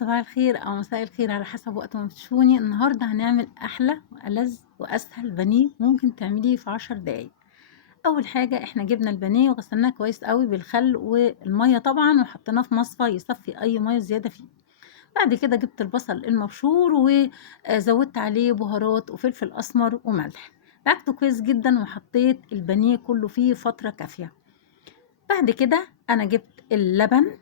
صباح الخير أو مساء الخير على حسب وقت ما بتشوفوني. النهاردة هنعمل أحلى وألذ وأسهل بانيه ممكن تعمليه في 10 دقايق. أول حاجة إحنا جبنا البانيه وغسلناه كويس قوي بالخل والمية طبعا، وحطيناه في مصفى يصفي أي مية زيادة فيه. بعد كده جبت البصل المبشور وزودت عليه بهارات وفلفل أسمر وملح. دعكته كويس جدا وحطيت البانيه كله فيه فترة كافية. بعد كده أنا جبت اللبن.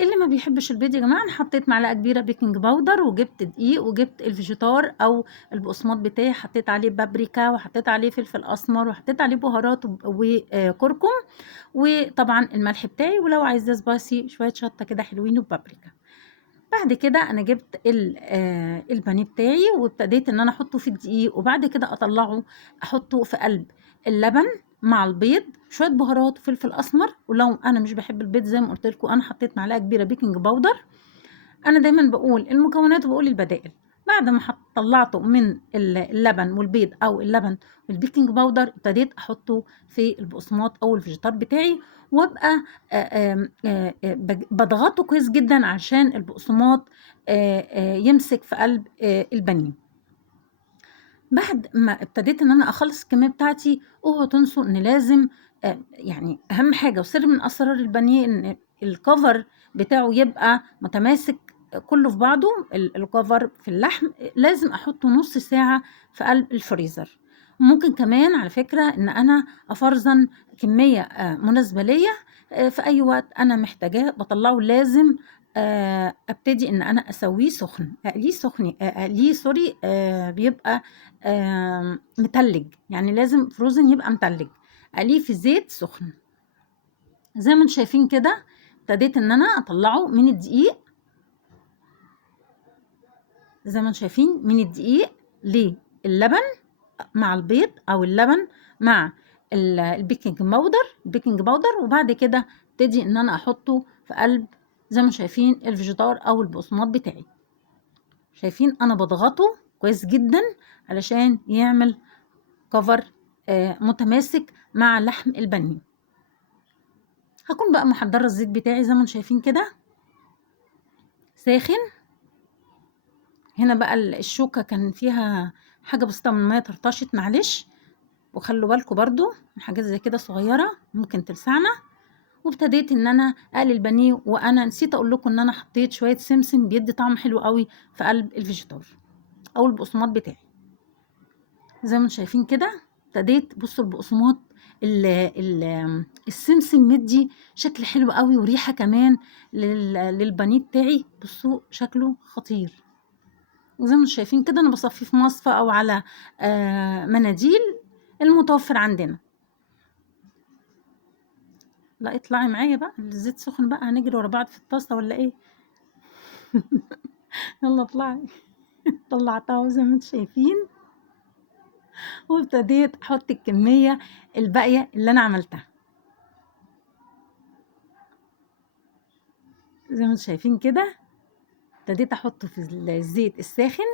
اللي ما بيحبش البيض يا جماعة، أنا حطيت معلقة كبيرة بيكنج باودر، وجبت دقيق، وجبت الفيجيتار أو البقسماط بتاعي، حطيت عليه بابريكا، وحطيت عليه فلفل أسمر، وحطيت عليه بهارات وكركم، وطبعا الملح بتاعي، ولو عايزاه سبايسي شوية شطة كده حلوين وبابريكا. بعد كده أنا جبت البانيه بتاعي وابتديت إن أنا أحطه في الدقيق، وبعد كده أطلعه أحطه في قلب اللبن مع البيض، شوية بهارات وفلفل أسمر، ولو أنا مش بحب البيض زي ما قلت لكم أنا حطيت معلقة كبيرة بيكنج باودر. أنا دايما بقول المكونات وبقول البدائل. بعد ما طلعته من اللبن والبيض أو اللبن والبيكنج باودر، ابتديت أحطه في البقسماط أو الفيجيتار بتاعي، وابقى بضغطه كويس جدا عشان البقسماط يمسك في قلب البانيه. بعد ما ابتديت ان انا اخلص الكميه بتاعتي، اوعوا تنسوا ان لازم يعني اهم حاجه وسر من اسرار البانيه ان الكفر بتاعه يبقى متماسك كله في بعضه. الكفر في اللحم لازم احطه نص ساعه في قلب الفريزر. ممكن كمان على فكره ان انا افرزن كميه مناسبه ليا في اي وقت انا محتاجاه بطلعه. لازم ابتدي ان انا اسويه سخن، اقليه سخن، اقليه سوري، بيبقى متلج، يعني لازم فروزن يبقى متلج. اقليه في زيت سخن زي ما انتم شايفين كده. ابتديت ان انا اطلعه من الدقيق زي ما انتم شايفين، من الدقيق للبن مع البيض او اللبن مع البيكنج باودر، وبعد كده ابتدي ان انا احطه في قلب زي ما شايفين الفيجيتار او البقسماط بتاعي. شايفين انا بضغطه كويس جدا علشان يعمل كفر متماسك مع لحم البانيه. هكون بقى محضره الزيت بتاعي زي ما انتم شايفين كده ساخن. هنا بقى الشوكه كان فيها حاجه بسيطه من الميه طرطشت، معلش، وخلوا بالكم برضو من حاجات زي كده صغيره ممكن تلسعنا. وابتديت ان انا اقلي البانيه، وانا نسيت اقول لكم ان انا حطيت شويه سمسم بيدي طعم حلو قوي في قلب الفيجيتار او البقسماط بتاعي زي ما انتم شايفين كده. ابتديت بصوا البقسماط السمسم مدي شكل حلو قوي وريحه كمان للبانيه بتاعي. بصوا شكله خطير. زي ما انتم شايفين كده انا بصفيه في مصفى او على مناديل المتوفر عندنا. لا اطلعي معايا بقى، الزيت سخن بقى، هنجري ورا بعض في الطاسه ولا ايه؟ يلا اطلعي. طلعتها زي ما انتم شايفين، وابتديت احط الكميه الباقيه اللي انا عملتها زي ما انتم شايفين كده. ابتديت احطه في الزيت الساخن.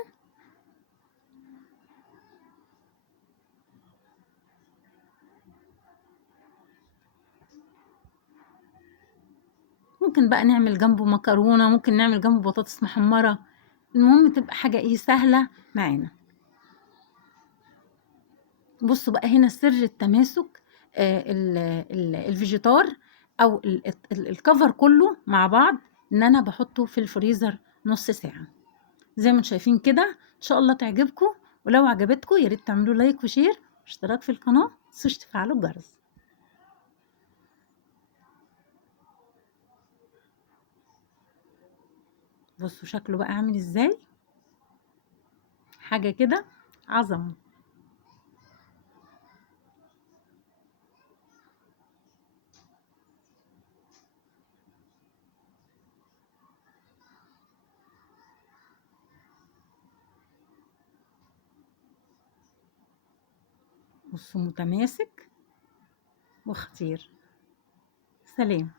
ممكن بقى نعمل جنبه مكرونه، ممكن نعمل جنبه بطاطس محمره، المهم تبقى حاجه ايه سهله معانا. بصوا بقى هنا سر التماسك، الفيجيتار او الكفر كله مع بعض، ان انا بحطه في الفريزر نص ساعه زي ما انتم شايفين كده. ان شاء الله تعجبكم، ولو عجبتكم يا ريت تعملوا لايك وشير واشتراك في القناه، متنسوش تفعلوا الجرس. بصوا شكله بقى عامل ازاي، حاجه كده عظمه. بصوا متماسك وخطير. سلام.